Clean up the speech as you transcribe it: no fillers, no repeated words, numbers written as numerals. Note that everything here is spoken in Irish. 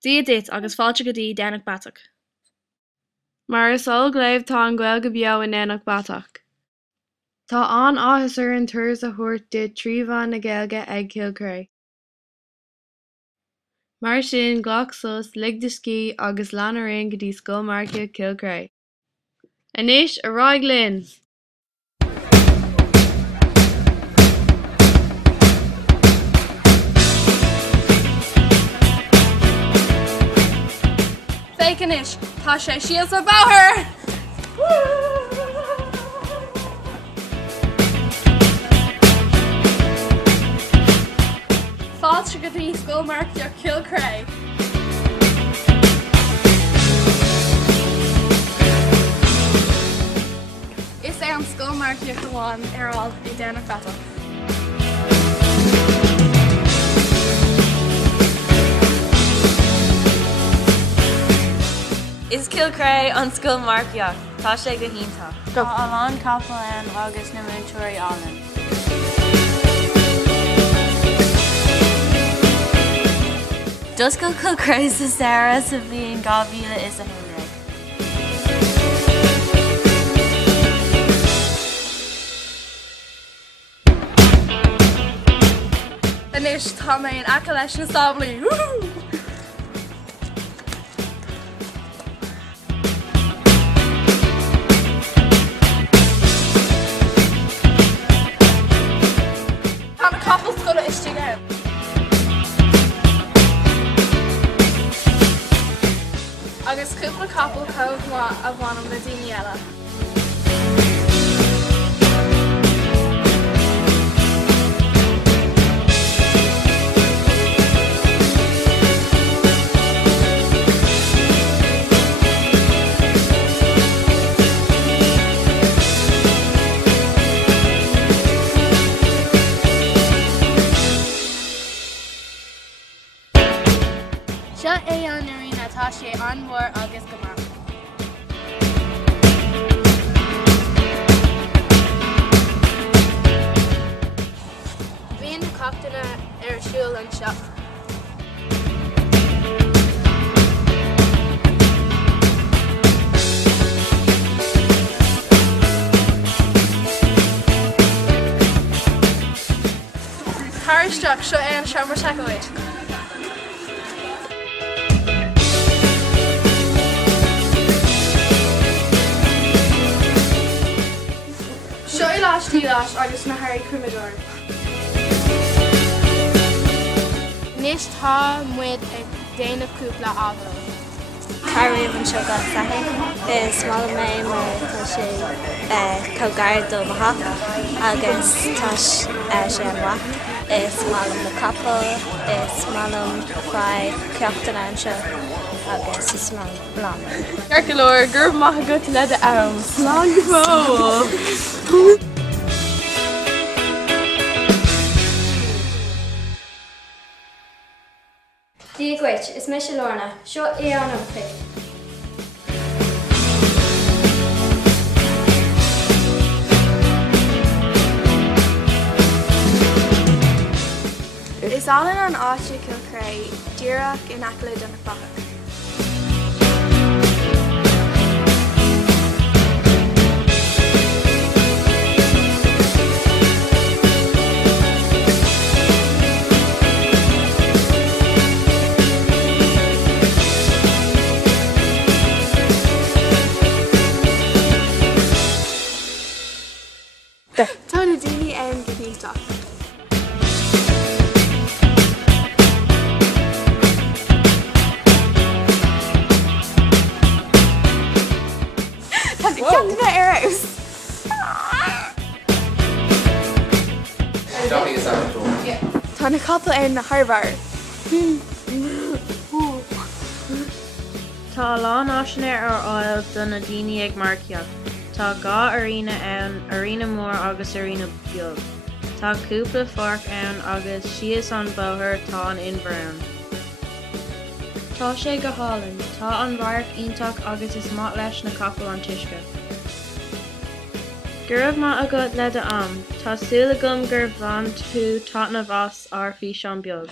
Dia dit agus fáilte go dtí Domhnach Beathach. Mar is sol gléibh tá an Gaeilge beo in Domhnach Beathach. Tá an áthasar an turas a thabhairt de tríomhán na Gaeilge ag Cill Chré. Mar sin ghlach sos lig de scí agus lean araon go dtí Scoil Marcaíochta Cill Chré. Anois a ráig linn. Féicinis, tá sé síos a báthair! Fáilte go dtí Scoil Marcaíochta Cill Chré. Is é an Scoil Marcaíochta amháin ar fháil i Domhnach Beathach. Is Cill Chré an Scoil Marcaíochta, tá sé go hínta. Tá an capalain agus na múntúirí ann. Dus go Cill Chré sa Sarah sa bhíon 2011. Anois tá mé an aice leis na sablaí. Tá na capal scoile istí le. Agus cúpla capal chomh a bhainm na daoine eile. Seo é an arena tá sé an mhór agus go maith. Bhíonn na captaine ar siúl an seo. Tharisteach seo é an Scoil Marcaíochta. Seo I leis díolais agus na hairí cuimidóir. Nis tá muid ag déanamh cúpla ábhar. Cairríomh an seo gan saithí. Is mála mé mar tá sé Cógáir Domhnach agus tá sé an wa. Is málam na capal, is málam fai ceachtain an seo agus is málam blám. Ar go leor gur maith go le a am. Slán go Dia Gwyt, is me Lorna. Seo é an amchuig. Is Alan an áite Cill Chré, díreach in acla Domhnach Beathach. Tá na daoine ann go hníomhach. Tá ceanna ar aus. Tá na capal ann na Harvard. Tá lán áisina ar áil don na daoine ag Marcaíochta. Tá gá arena ann, arena mór agus arena beag. Tá cúpla forc ann agus síos an bóthar tá an inbhreaun. Tá sé go hálann, tá an bharc iontach agus is maith leis na capal an tuisce. Gurb maith agat le am, tá súla gom gur bhain tú táitneamh as ar fís an beag.